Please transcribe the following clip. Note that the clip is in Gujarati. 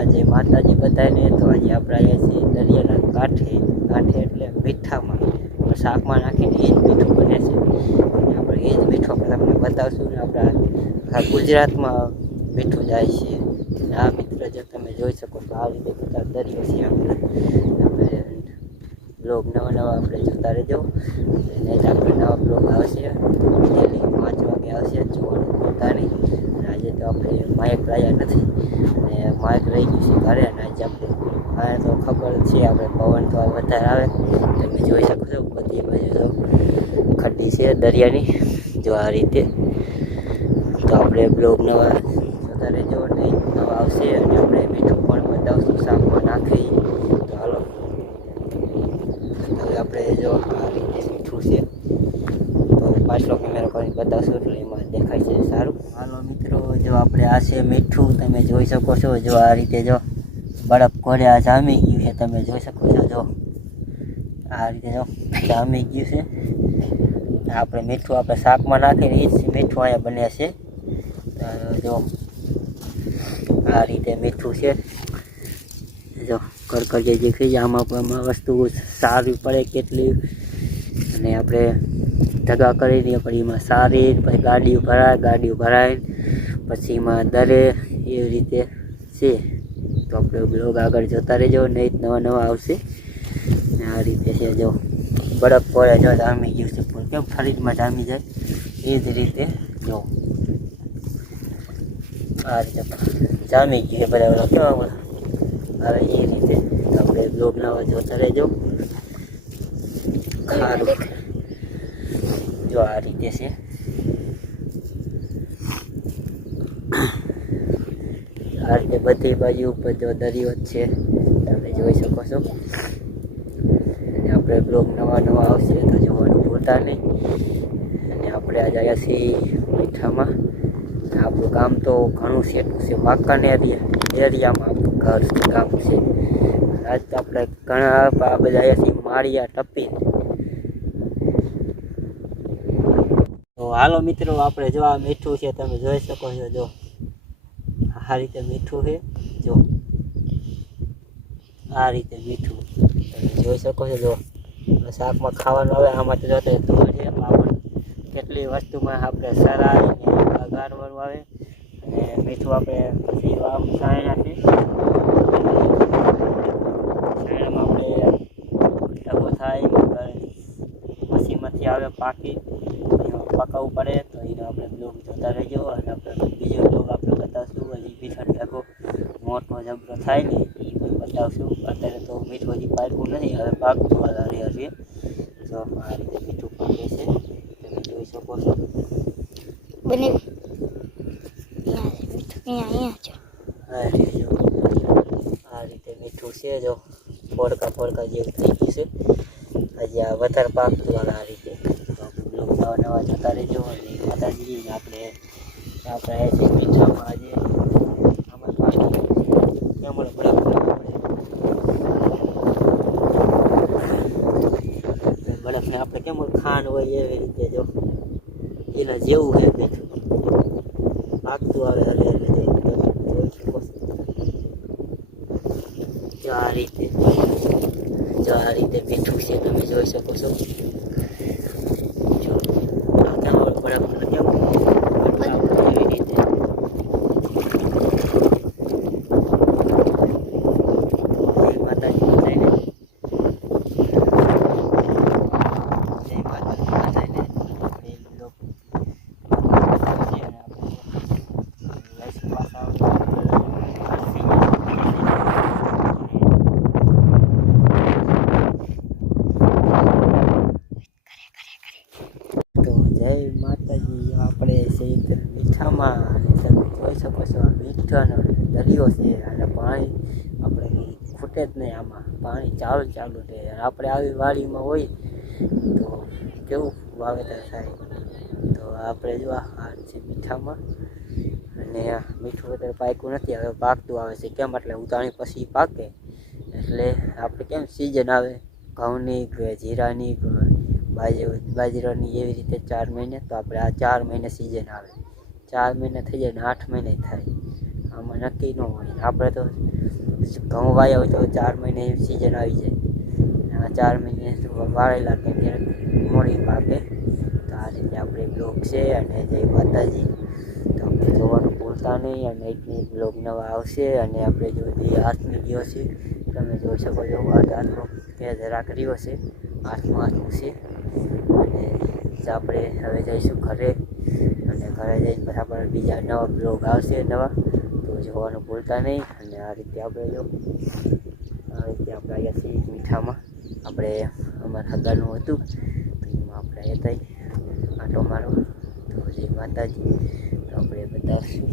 મજામાં જય માતાજી બધાને તો આજે આપણે આવ્યા છીએ દરિયાના કાંઠે કાંઠે એટલે મીઠામાં. શાકમાં નાખીને એ જ મીઠું બને છે. આપણે એ જ મીઠું તમને બતાવશું ને આપણા આખા ગુજરાતમાં મીઠું જાય છે. આ મિત્ર જો તમે જોઈ શકો તો આ રીતે બધા દરિયો છે આપણે આપણે બ્લોગ નવા નવા આપણે જોતા રહેજો. અને નવા બ્લોગ આવશે ડેલી પાંચ વાગે આવશે જોવાનું ભૂલતા નહીં અને આજે તો આપણે માઇક લાયા નથી અને માઇક રહી ગયું છે ઘરે અને આજે આપણે આ તો ખબર જ છે આપણે પવન તો વધારે આવે તમે જોઈ શકો છો બધી બાજુ તો ખડ્ડી છે દરિયાની, જો આ રીતે. તો આપણે બ્લોગ નવા જોતા રહેજો નહીં નવા આવશે અને આપણે મીઠું પણ બતાવશું, શાકમાં નાખી. તો હાલો. હવે આપણે જો આ રીતે મીઠું છે. તો પાછલો કેમેરો કરીને બતાવશું એટલે એમાં દેખાય છે સારું. હાલો મિત્રો, જો આપણે આ છે મીઠું, તમે જોઈ શકો છો. જો આ રીતે જો બરફ કોર્યા જામી ગયું છે, તમે જોઈ શકો છો, જો. આ રીતે જો જામી ગયું છે. આપણે મીઠું આપણે શાકમાં નાખીને એ જ મીઠું અહીંયા બને છે. જો આ રીતે મીઠું છે. જો કરકરિયા જે જાય, આમાં પણ આમાં વસ્તુ સારી પડે કેટલી. અને આપણે ધગા કરી દઈએ પછી એમાં સારી, પછી ગાડીઓ ભરાય ગાડીઓ ભરાય, પછી એમાં દરે એવી રીતે છે. તો આપણે બ્લોગ આગળ જતા રહેજો, નહીં નવા નવા આવશે. ને આ રીતે છે જો. બરફ પડે જો જામી ગયું છે પણ કેમ ફરીજમાં જામી જાય? એ જ રીતે જો. આ રીતે જામી ગયું છે બરાબર. કેવા હવે એ રીતે આપણે બ્લોગ નવા જોતા રહેજો. ખારું. જો આ રીતે છે. આ રીતે બધી બાજુ ઉપર જો દરિયો છે. તમે જોઈ શકો છો. આપણે બ્લોગ નવા નવા આવશે તો જોવાનું ભૂલતા નહીં. અને આપણે આજે આવ્યા છીએ મીઠામાં. આપણું ગામ તો ઘણું સેટું છે વાંકાને એરિયા. એરિયામાં આપણું ઘર છે, ગામ છે. આજ તો આપણે ઘણા બધા છીએ માળિયા ટપી તો હાલો મિત્રો, આપણે જો આ મીઠું છે, તમે જોઈ શકો છો, જો. આ રીતે મીઠું છે, જો. આ રીતે મીઠું. તમે જોઈ શકો છો, જો. શાકમાં ખાવાનું આવે આમાં તો જોતા ધોળ છે પાપડ કેટલી વસ્તુમાં આપણે સરાય ને વઘારવાનું આવે અને મીઠું આપણે પછી આમ સાયણા છે સાયણામાં આપણે ડબો થાય મસીમાંથી આવે પાકી. એમાં પકાવવું પડે તો એનો આપણે બ્લોગ જોતા રહેજો અને આપણે બીજો બ્લોગ આપણે બતાવશું. હજી પીછળ ડગો મોટો જબરો થાય ને એ પણ બતાવશું. અત્યારે તો મીઠું હજી પાક્યું નથી હવે પાકતું વાળા રહ્યા તો આ રીતે મીઠું પાકે છે તમે જોઈ શકો છો બને આ રીતે મીઠું છે જો ફોડકા ફોડકા જેવું થઈ ગયું છે હજી આ વધારે પાકતું વાળા આ રીતે નવા નવા જોતા રહેજો અને માતાજી આપણે આપણે મીઠામાં આજે આમાં પાકી કેમ મળે બરાબર બરફને આપણે કેમ ખાંડ હોય એવી રીતે જો એના જેવું હે મીઠું પાકતું આવે હલે હલે જો આ રીતે. જો આ રીતે મીઠું છે, તમે જોઈ શકો છો જો આ કેમ આવે બરાબર કેમ એવી રીતે જય માતાજી બધાને જય માતાજી બધાને આપણે લોકો છે અને આપણે લાઈફ પાછા તો જય માતાજી આપણે છે મીઠામાં જોઈ શકો છો મીઠાનો દરિયો છે અને પાણી આપણે ખૂટે જ નહીં આમાં પાણી ચાલુ ચાલુ રહે આપણે આવી વાડીમાં હોય તો કેવું વાવેતર થાય તો આપણે જો છે મીઠામાં અને મીઠું વધારે પાક્યું નથી હવે પાકતું આવે છે કેમ એટલે ઉતાણી પછી પાકે એટલે આપણે કેમ સિઝન આવે ઘઉંની કે જીરાની બાજરી બાજરાની એવી રીતે ચાર મહિને તો આપણે આ ચાર મહિને સિઝન આવે. ચાર મહિને થઈ જાય ને આઠ મહિને થાય. આમાં નક્કી ન હોય. આપણે તો ઘઉં વાયા હોય તો ચાર મહિને સિઝન આવી જાય. આ ચાર મહિને વાળેલા કે મોડી પાકે. તો આ રીતે આપણે બ્લોગ છે અને જય માતાજી. તો આપણે જોવાનું ભૂલતા નહીં અને એટલી બ્લોગ નવા આવશે અને આપણે જો એ આઠમી ગયો છે, તમે જોઈ શકો છો આઠ આઠમો કે જરાક રહ્યો છે. આઠમો આઠમું છે. અને આપણે હવે જઈશું ઘરે. અને ઘરે જઈને બરાબર બીજા નવા બ્લોગ આવશે નવા, તો જોવાનું ભૂલતા નહીં. અને આ રીતે આપણે જો, આ રીતે આપણે આવ્યા છીએ મીઠામાં આપણે અમારા હગાનું હતું, તો એમાં આપણે હતા આટો મારો. તો જય માતાજી. આપણે બતાવશું.